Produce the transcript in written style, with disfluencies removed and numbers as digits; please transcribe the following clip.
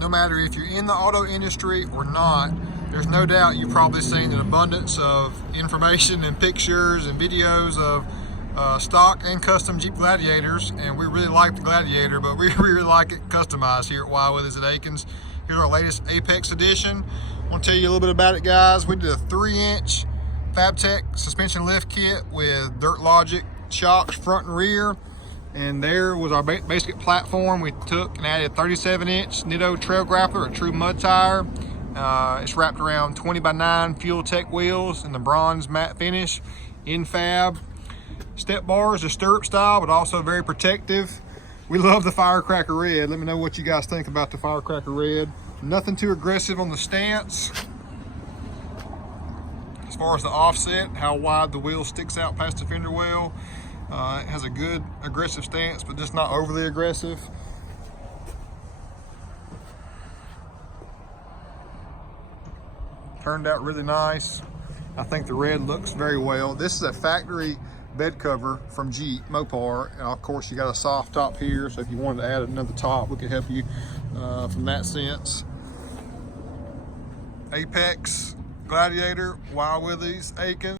no matter if you're in the auto industry or not, there's no doubt you've probably seen an abundance of information and pictures and videos of stock and custom Jeep Gladiators, and we really like the Gladiator, but we really like it customized here at Willies at Akins. Here's our latest Apex edition. I want to tell you a little bit about it, guys. We did a 3-inch Fabtech suspension lift kit with Dirt Logic shocks front and rear, and there was our basic platform. We took and added 37-inch Nitto trail grappler, a true mud tire. It's wrapped around 20x9 Fuel Tech wheels in the bronze matte finish in fab. Step bars are stirrup style, but also very protective. We love the Firecracker red. Let me know what you guys think about the Firecracker red. Nothing too aggressive on the stance. As far as the offset, how wide the wheel sticks out past the fender well. It has a good aggressive stance, but just not overly aggressive. Turned out really nice. I think the red looks very well. This is a factory bed cover from Jeep Mopar, and of course you got a soft top here, so if you wanted to add another top, we could help you from that sense. Apex Gladiator, Willies, Akins.